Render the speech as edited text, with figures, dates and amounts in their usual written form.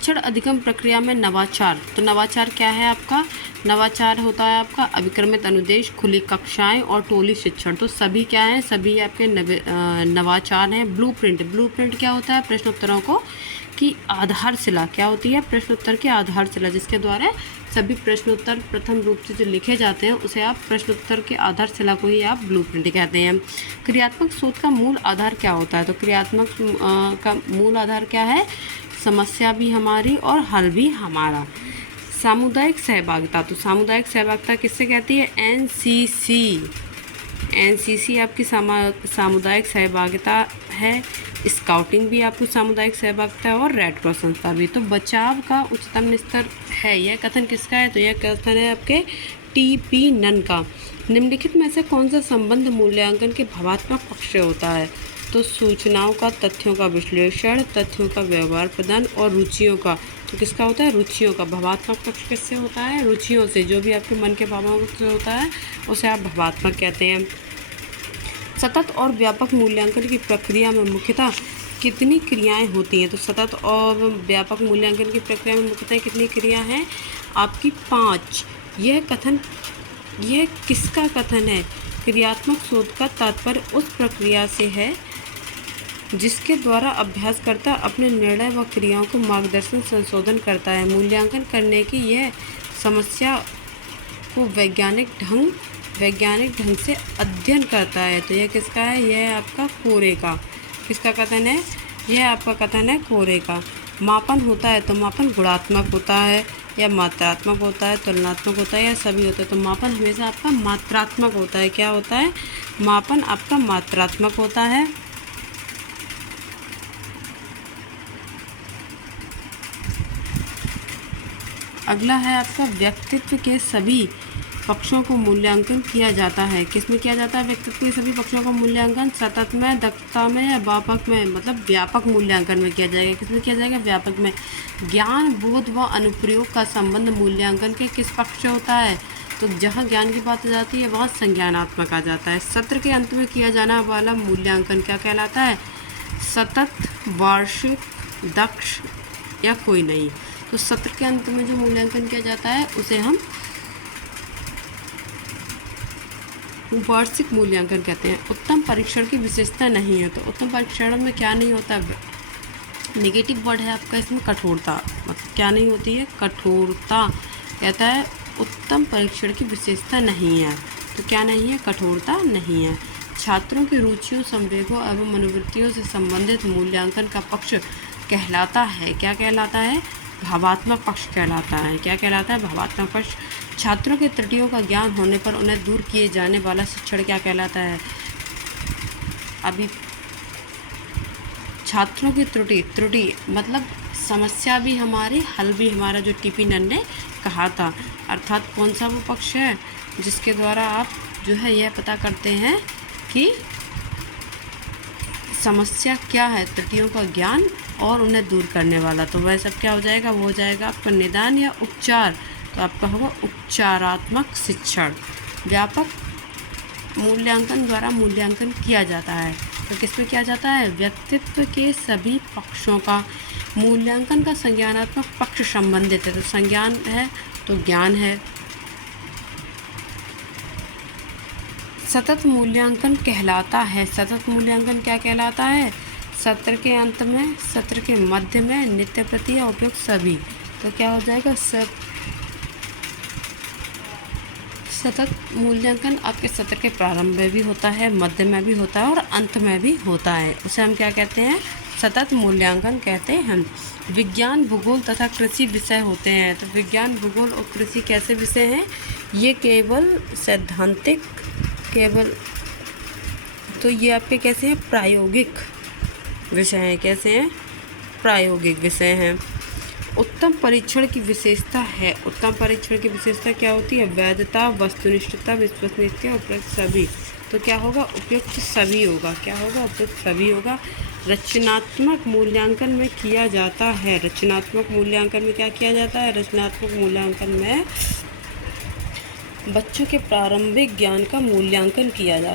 शिक्षण अधिगम प्रक्रिया में नवाचार। तो नवाचार क्या है आपका? नवाचार होता है आपका अभिक्रमित अनुदेश, खुली कक्षाएं और टोली शिक्षण। तो सभी क्या हैं? सभी आपके नवाचार हैं। ब्लूप्रिंट। ब्लूप्रिंट क्या होता है? प्रश्नोत्तरों को की आधारशिला। क्या होती है? प्रश्नोत्तर की आधारशिला, जिसके द्वारा सभी प्रश्नोत्तर प्रथम रूप से जो लिखे जाते हैं उसे आप प्रश्नोत्तर के आधारशिला को ही आप ब्लूप्रिंट कहते हैं। क्रियात्मक शोध का मूल आधार क्या होता है? तो क्रियात्मक का मूल आधार क्या है? समस्या भी हमारी और हल भी हमारा। सामुदायिक सहभागिता। तो सामुदायिक सहभागिता किससे कहती है? एनसीसी। एनसीसी आपकी सामुदायिक सहभागिता है। स्काउटिंग भी आपको सामुदायिक सहभागिता है और रेड क्रॉस संस्था भी। तो बचाव का उच्चतम स्तर है, यह कथन किसका है? तो यह कथन है आपके टीपी नन का। निम्नलिखित में से कौन सा संबंध मूल्यांकन के भावात्मक पक्ष से होता है? तो सूचनाओं का, तथ्यों का विश्लेषण, तथ्यों का व्यवहार प्रदान और रुचियों का। तो किसका होता है? रुचियों का। भावात्मक पक्ष किससे होता है? रुचियों से। जो भी आपके मन के भावों से होता है उसे आप भावात्मक कहते हैं। सतत और व्यापक मूल्यांकन की प्रक्रिया में मुख्यतः कितनी क्रियाएं होती हैं? तो सतत और व्यापक मूल्यांकन की प्रक्रिया में मुख्यतः कितनी क्रिया हैं? आपकी 5। यह किसका कथन है? क्रियात्मक शोध का तात्पर्य उस प्रक्रिया से है जिसके द्वारा अभ्यासकर्ता अपने निर्णय व क्रियाओं को मार्गदर्शन संशोधन करता है। मूल्यांकन करने की यह समस्या को वैज्ञानिक ढंग से अध्ययन करता है। तो यह किसका है? यह आपका कोरे का। किसका कथन है? यह आपका कथन है कोरे का। मापन होता है तो मापन गुणात्मक होता है या मात्रात्मक होता है, तुलनात्मक होता है या सभी होता है? तो मापन हमेशा आपका मात्रात्मक होता है। क्या होता है? मापन आपका मात्रात्मक होता है। अगला है आपका व्यक्तित्व के सभी पक्षों को मूल्यांकन किया जाता है। किसमें किया जाता है? व्यक्तित्व के सभी पक्षों का मूल्यांकन सतत में, दक्षता में या व्यापक में, मतलब व्यापक मूल्यांकन में किया जाएगा। किसमें किया जाएगा? व्यापक में। ज्ञान, बोध व अनुप्रयोग का संबंध मूल्यांकन के किस पक्ष से होता है? तो जहाँ ज्ञान की बात आ जाती है वहाँ संज्ञानात्मक आ जाता है। सत्र के अंत में किया जाने वाला मूल्यांकन क्या कहलाता है? सतत, वार्षिक, दक्ष या कोई नहीं। तो सत्र के अंत में जो मूल्यांकन किया जाता है उसे हम वार्षिक मूल्यांकन कहते हैं। उत्तम परीक्षण की विशेषता नहीं है। तो उत्तम परीक्षण में क्या नहीं होता? नेगेटिव वर्ड है आपका इसमें कठोरता। मतलब क्या नहीं होती है? कठोरता। कहता है उत्तम परीक्षण की विशेषता नहीं है। तो क्या नहीं है? कठोरता नहीं है। छात्रों की रुचियों, संवेगों एवं मनोवृत्तियों से संबंधित मूल्यांकन का पक्ष कहलाता है। क्या कहलाता है? भावात्मक पक्ष कहलाता है। क्या कहलाता है? भावात्मक पक्ष। छात्रों के त्रुटियों का ज्ञान होने पर उन्हें दूर किए जाने वाला शिक्षण क्या कहलाता है? अभी छात्रों की त्रुटि मतलब समस्या भी हमारी, हल भी हमारा, जो टीपी नन ने कहा था। अर्थात कौन सा वो पक्ष है जिसके द्वारा आप जो है यह पता करते हैं कि समस्या क्या है, त्रुटियों का ज्ञान और उन्हें दूर करने वाला। तो वह सब क्या हो जाएगा? वो हो जाएगा आपका निदान या उपचार। तो आपका होगा उपचारात्मक शिक्षण। व्यापक मूल्यांकन द्वारा मूल्यांकन किया जाता है। तो किसमें किया जाता है? व्यक्तित्व के सभी पक्षों का मूल्यांकन का संज्ञानात्मक पक्ष संबंधित है। तो संज्ञान है तो ज्ञान है। सतत मूल्यांकन कहलाता है। सतत मूल्यांकन क्या कहलाता है? सत्र के अंत में, सत्र के मध्य में, नित्य प्रति या उपयुक्त सभी। तो क्या हो जाएगा? सतत मूल्यांकन आपके सत्र के प्रारंभ में भी होता है, मध्य में भी होता है और अंत में भी होता है। उसे हम क्या कहते हैं? सतत मूल्यांकन कहते हैं। विज्ञान, भूगोल तथा कृषि विषय होते हैं। तो विज्ञान, भूगोल और कृषि कैसे विषय हैं? ये केवल सैद्धांतिक, तो ये आपके कैसे हैं? प्रायोगिक विषय हैं। कैसे हैं? प्रायोगिक विषय हैं। उत्तम परीक्षण की विशेषता है। उत्तम परीक्षण की विशेषता क्या होती है? वैधता, वस्तुनिष्ठता, विश्वसनीयता, उपयुक्त सभी। तो क्या होगा? उपयुक्त सभी होगा। क्या होगा? उपयुक्त सभी होगा। रचनात्मक मूल्यांकन में किया जाता है। रचनात्मक मूल्यांकन में क्या किया जाता है? रचनात्मक मूल्यांकन में बच्चों के प्रारंभिक ज्ञान का मूल्यांकन किया जाता है।